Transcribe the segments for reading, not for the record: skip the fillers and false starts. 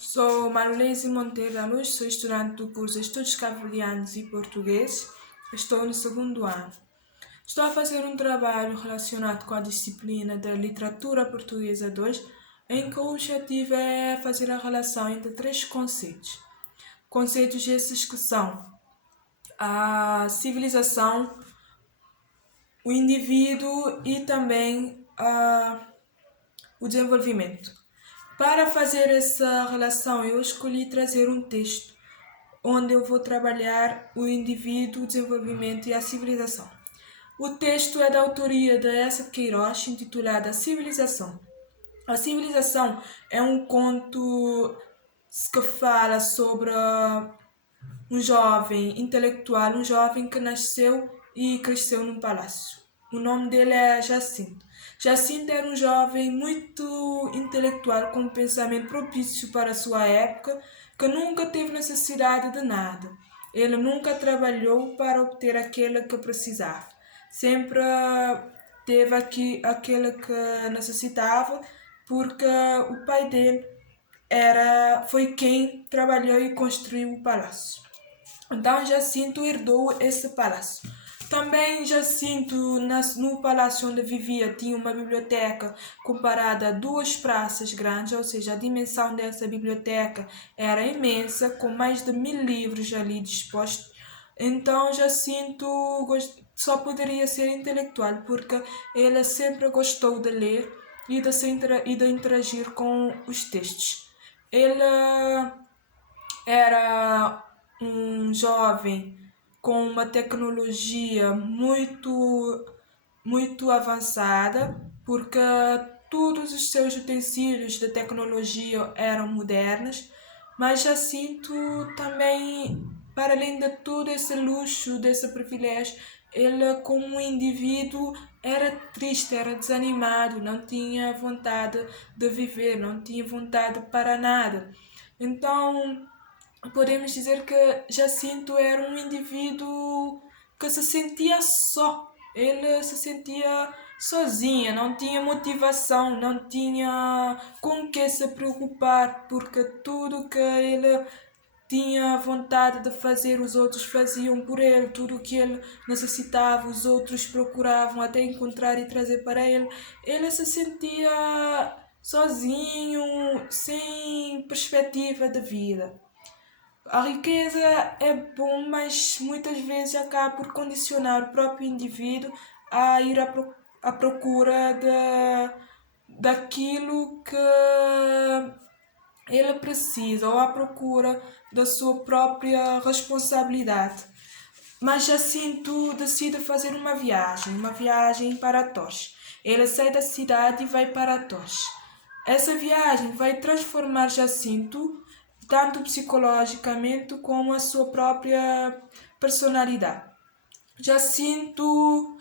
Sou Marlise Monteiro da Luz, sou estudante do curso de Estudos Cabo-Verdianos e Português. Estou no segundo ano. Estou a fazer um trabalho relacionado com a disciplina da Literatura Portuguesa 2, em que o objetivo é fazer a relação entre três conceitos. Conceitos esses que são a civilização, o indivíduo e também o desenvolvimento. Para fazer essa relação, eu escolhi trazer um texto onde eu vou trabalhar o indivíduo, o desenvolvimento e a civilização. O texto é da autoria de Essa Queiroz, intitulado A Civilização. A Civilização é um conto que fala sobre um jovem intelectual, um jovem que nasceu e cresceu num palácio. O nome dele é Jacinto. Jacinto era um jovem muito intelectual, com um pensamento propício para a sua época, que nunca teve necessidade de nada. Ele nunca trabalhou para obter aquilo que precisava. Sempre teve aquilo que necessitava, porque o pai dele foi quem trabalhou e construiu o palácio. Então Jacinto herdou esse palácio. Também Jacinto, no palácio onde vivia, tinha uma biblioteca comparada a duas praças grandes, ou seja, a dimensão dessa biblioteca era imensa, com mais de 1000 livros ali dispostos. Então Jacinto só poderia ser intelectual porque ele sempre gostou de ler e de interagir com os textos. Ele era um jovem com uma tecnologia muito avançada, porque todos os seus utensílios de tecnologia eram modernos, mas Jacinto também, para além de todo esse luxo, desse privilégio, ele como um indivíduo era triste, era desanimado, não tinha vontade de viver, não tinha vontade para nada. Então, podemos dizer que Jacinto era um indivíduo que se sentia só. Ele se sentia sozinho, não tinha motivação, não tinha com que se preocupar, porque tudo que ele tinha vontade de fazer, os outros faziam por ele, tudo o que ele necessitava, os outros procuravam até encontrar e trazer para ele. Ele se sentia sozinho, sem perspectiva de vida. A riqueza é bom, mas muitas vezes acaba por condicionar o próprio indivíduo a ir à procura daquilo que ele precisa, ou à procura da sua própria responsabilidade. Mas Jacinto decide fazer uma viagem para Tocha. Ele sai da cidade e vai para Tocha. Essa viagem vai transformar Jacinto tanto psicologicamente como a sua própria personalidade. Jacinto,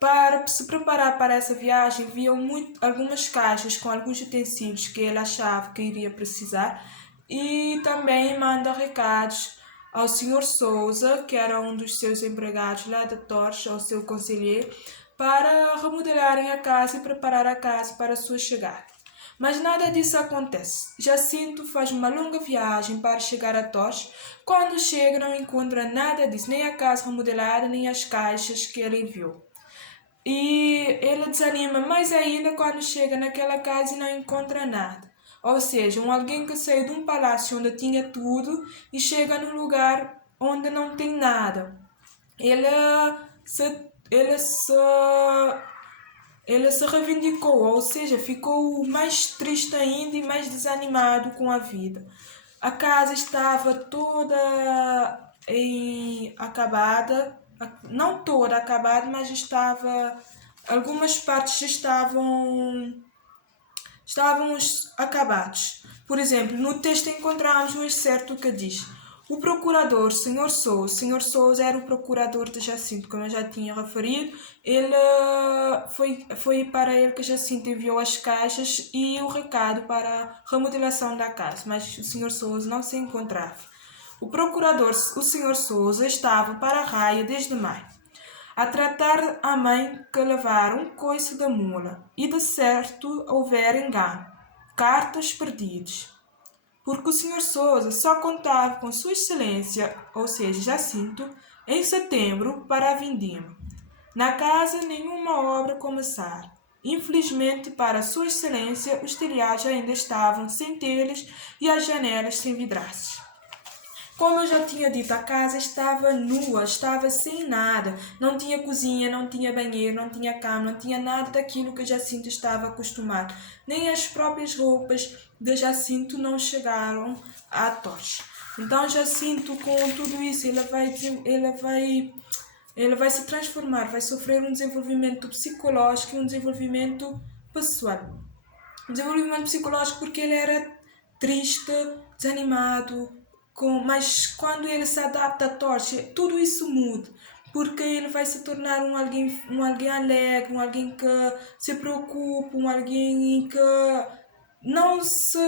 para se preparar para essa viagem, viam algumas caixas com alguns utensílios que ele achava que iria precisar, e também manda recados ao Sr. Souza, que era um dos seus empregados lá da Torre, ao seu conselheiro, para remodelarem a casa e preparar a casa para a sua chegada. Mas nada disso acontece. Jacinto faz uma longa viagem para chegar a Tocha. Quando chega, não encontra nada disso, nem a casa remodelada, nem as caixas que ele enviou. E ele desanima mais ainda quando chega naquela casa e não encontra nada. Ou seja, alguém que saiu de um palácio onde tinha tudo e chega num lugar onde não tem nada. Ele se reivindicou, ou seja, ficou mais triste ainda e mais desanimado com a vida. A casa estava toda acabada, não toda acabada, mas algumas partes estavam acabados. Por exemplo, no texto encontramos um excerto que diz: o procurador, Sr. Souza era o procurador de Jacinto, como eu já tinha referido. Ele foi para ele que Jacinto enviou as caixas e o recado para a remodelação da casa, mas o Sr. Souza não se encontrava. O procurador, o Sr. Souza, estava para a raia desde maio, a tratar a mãe que levaram um coice da mula, e de certo houver engano, cartas perdidas. porque o Sr. Souza só contava com Sua Excelência, ou seja, Jacinto, em setembro para a vindima. Na casa nenhuma obra começara. Infelizmente para Sua Excelência, os telhados ainda estavam sem telhas e as janelas sem vidraças. Como eu já tinha dito, a casa estava nua, estava sem nada. Não tinha cozinha, não tinha banheiro, não tinha cama, não tinha nada daquilo que Jacinto estava acostumado. Nem as próprias roupas de Jacinto não chegaram à tocha. Então Jacinto, com tudo isso, ele vai se transformar, vai sofrer um desenvolvimento psicológico e um desenvolvimento pessoal. Um desenvolvimento psicológico porque ele era triste, desanimado, mas quando ele se adapta à tocha, tudo isso muda, porque ele vai se tornar um alguém alegre, um alguém que se preocupa, um alguém que não se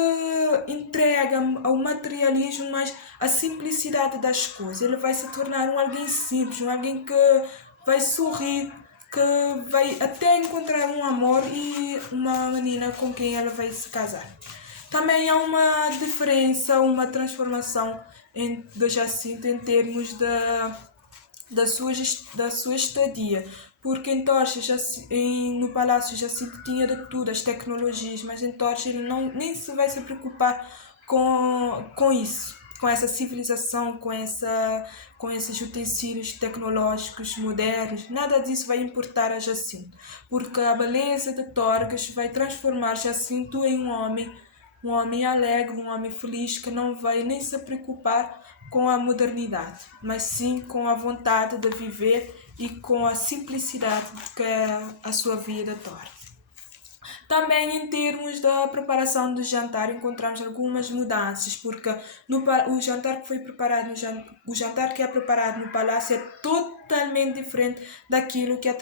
entrega ao materialismo, mas à simplicidade das coisas. Ele vai se tornar um alguém simples, um alguém que vai sorrir, que vai até encontrar um amor e uma menina com quem ela vai se casar. Também há uma diferença, uma transformação de Jacinto em termos da sua estadia. Porque em Torres, no Palácio Jacinto tinha de tudo, as tecnologias, mas em Torres ele nem se vai se preocupar com isso, com essa civilização, com esses utensílios tecnológicos modernos. Nada disso vai importar a Jacinto, porque a beleza de Torres vai transformar Jacinto em um homem alegre, um homem feliz que não vai nem se preocupar com a modernidade, mas sim com a vontade de viver e com a simplicidade que a sua vida torna. Também em termos da preparação do jantar encontramos algumas mudanças, porque o jantar que é preparado no palácio é totalmente diferente daquilo que é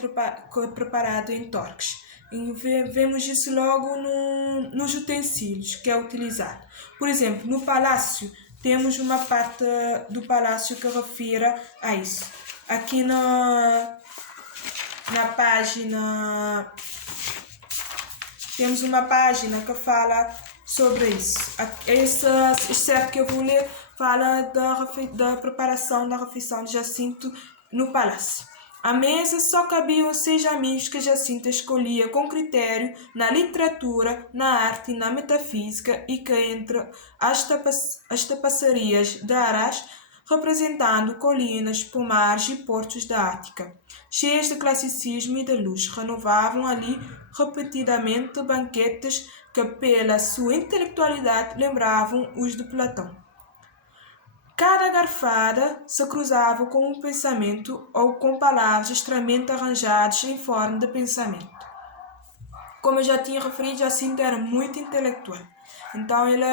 preparado em Torques. E vemos isso logo nos utensílios que é utilizado. Por exemplo, no palácio temos uma parte do palácio que refere a isso. Aqui na página temos uma página que fala sobre isso. Esse excerto que eu vou ler fala da preparação da refeição de Jacinto no palácio. À mesa só cabiam 6 amigos que Jacinto escolhia com critério na literatura, na arte e na metafísica, e que entre as tapaçarias de Arás, representando colinas, pomares e portos da Ática, cheias de classicismo e de luz, renovavam ali repetidamente banquetes que, pela sua intelectualidade, lembravam os de Platão. Cada garfada se cruzava com um pensamento ou com palavras extremamente arranjadas em forma de pensamento. Como eu já tinha referido, Jacinto era muito intelectual. Então ele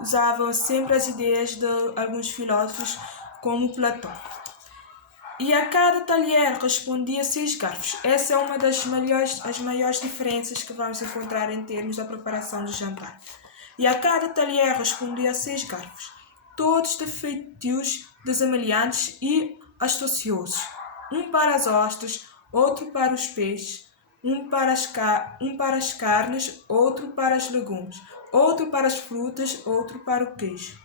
usava sempre as ideias de alguns filósofos como Platão. E a cada talher respondia 6 garfos. Essa é uma das maiores diferenças que vamos encontrar em termos da preparação do jantar. E a cada talher respondia 6 garfos, todos de feitios desemelhantes e astuciosos. Um para as ostras, outro para os peixes, um para as carnes, outro para os legumes, outro para as frutas, outro para o queijo.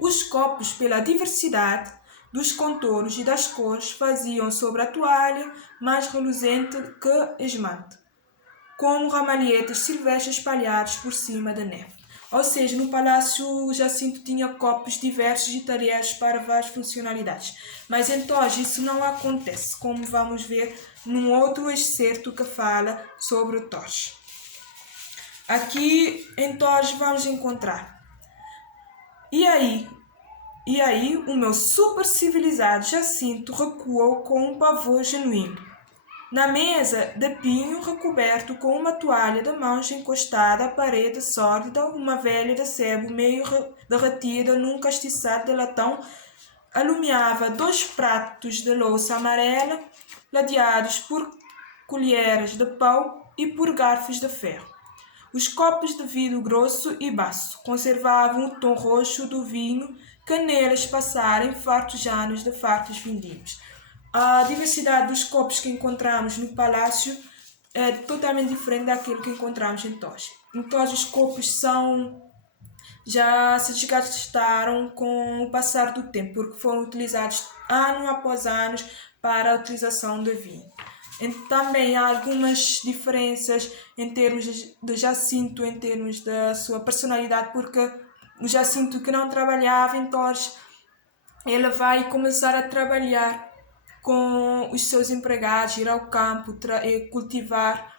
Os copos, pela diversidade dos contornos e das cores, faziam sobre a toalha mais reluzente que esmalte, como ramalhetes silvestres espalhados por cima da neve. Ou seja, no palácio Jacinto tinha copos diversos e talheres para várias funcionalidades. Mas em Torres isso não acontece, como vamos ver num outro excerto que fala sobre o Torres. Aqui em Torres vamos encontrar: E aí o meu super civilizado Jacinto recuou com um pavor genuíno. Na mesa de pinho, recoberto com uma toalha de mãos encostada à parede sórdida, uma velha de sebo meio derretida num castiçado de latão alumiava 2 pratos de louça amarela, ladeados por colheres de pau e por garfos de ferro. Os copos de vidro grosso e baço conservavam o tom roxo do vinho que neles passarem fartos anos de fartos vindimas. A diversidade dos copos que encontramos no palácio é totalmente diferente daquilo que encontramos em Torres. Em Torres os copos são já se desgastaram com o passar do tempo, porque foram utilizados ano após ano para a utilização de vinho. Também há algumas diferenças em termos de Jacinto, em termos da sua personalidade, porque o Jacinto que não trabalhava em Torres, ele vai começar a trabalhar com os seus empregados, ir ao campo, cultivar,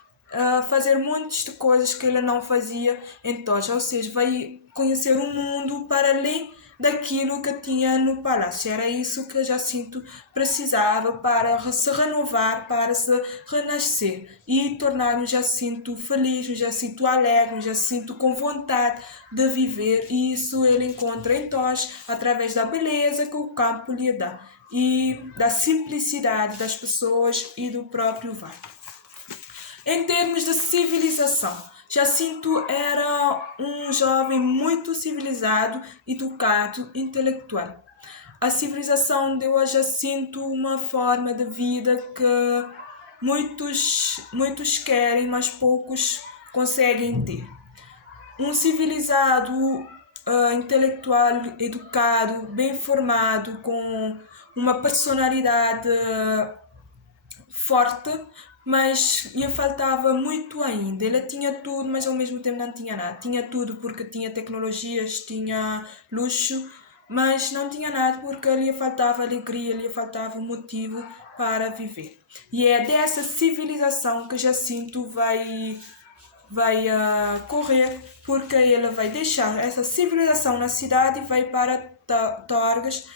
fazer muitas de coisas que ele não fazia em Torres, ou seja, vai conhecer um mundo para além daquilo que tinha no palácio. Era isso que Jacinto precisava para se renovar, para se renascer e tornar um Jacinto feliz, um Jacinto alegre, um Jacinto com vontade de viver. E isso ele encontra em Torres através da beleza que o campo lhe dá e da simplicidade das pessoas e do próprio vale. Em termos de civilização, Jacinto era um jovem muito civilizado, educado, intelectual. A civilização deu a Jacinto uma forma de vida que muitos querem, mas poucos conseguem ter. Um civilizado, intelectual, educado, bem formado, com uma personalidade forte, mas lhe faltava muito ainda. Ele tinha tudo, mas ao mesmo tempo não tinha nada. Tinha tudo porque tinha tecnologias, tinha luxo, mas não tinha nada porque lhe faltava alegria, lhe faltava motivo para viver. E é dessa civilização que Jacinto vai correr, porque ele vai deixar essa civilização na cidade e vai para Torres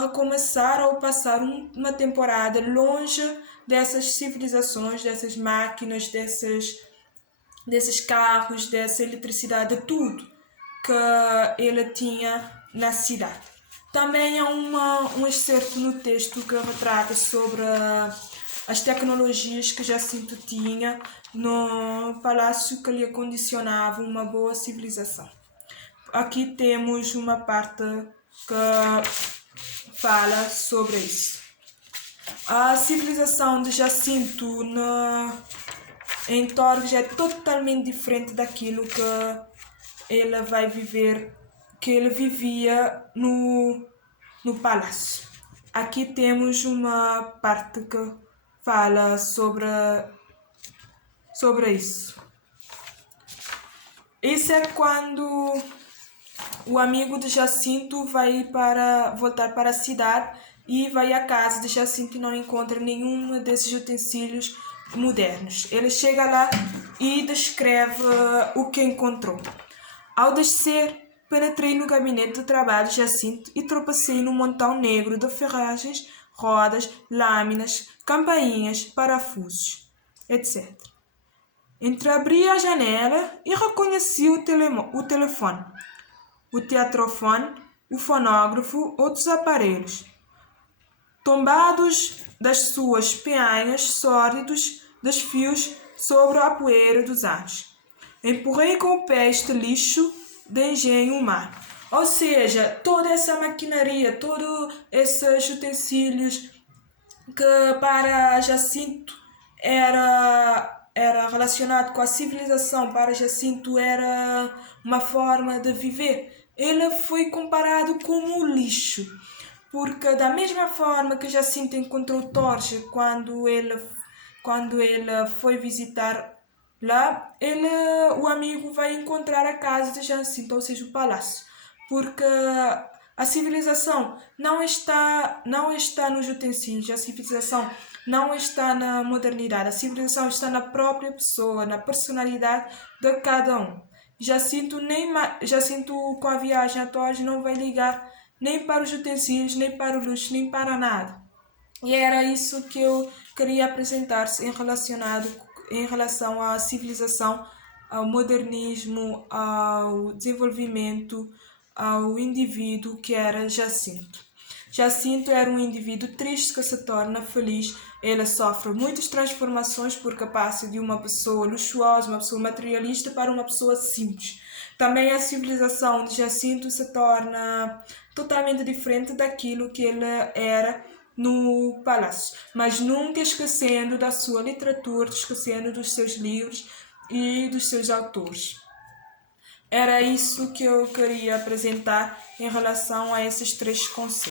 recomeçar ou passar uma temporada longe dessas civilizações, dessas máquinas, desses carros, dessa eletricidade, tudo que ele tinha na cidade. Também há um excerto no texto que retrata sobre as tecnologias que Jacinto tinha no palácio que lhe condicionava uma boa civilização. Aqui temos uma parte que fala sobre isso. A civilização de Jacinto em Torres é totalmente diferente daquilo que ele vai viver, que ele vivia no palácio. Aqui temos uma parte que fala sobre isso. Isso é quando o amigo de Jacinto vai voltar para a cidade e vai à casa de Jacinto e não encontra nenhum desses utensílios modernos. Ele chega lá e descreve o que encontrou. Ao descer, penetrei no gabinete de trabalho de Jacinto e tropecei num montão negro de ferragens, rodas, lâminas, campainhas, parafusos, etc. Entreabri a janela e reconheci o telefone, o teatrofone, o fonógrafo, outros aparelhos, tombados das suas peanhas sórdidos desfios sobre a poeira dos anos. Empurrei com o pé este lixo de engenho humano. Ou seja, toda essa maquinaria, todos esses utensílios que para Jacinto era relacionado com a civilização, para Jacinto era uma forma de viver. Ele foi comparado como lixo, porque da mesma forma que Jacinto encontrou Torres quando ele foi visitar lá, o amigo vai encontrar a casa de Jacinto, ou seja, o palácio, porque a civilização não está nos utensílios, a civilização não está na modernidade, a civilização está na própria pessoa, na personalidade de cada um. Jacinto com a viagem a Torres não vai ligar nem para os utensílios, nem para o luxo, nem para nada. E era isso que eu queria apresentar em relação à civilização, ao modernismo, ao desenvolvimento, ao indivíduo que era Jacinto. Jacinto era um indivíduo triste que se torna feliz. Ele sofre muitas transformações porque passa de uma pessoa luxuosa, uma pessoa materialista, para uma pessoa simples. Também a civilização de Jacinto se torna totalmente diferente daquilo que ele era no palácio, mas nunca esquecendo da sua literatura, esquecendo dos seus livros e dos seus autores. Era isso que eu queria apresentar em relação a esses três conceitos.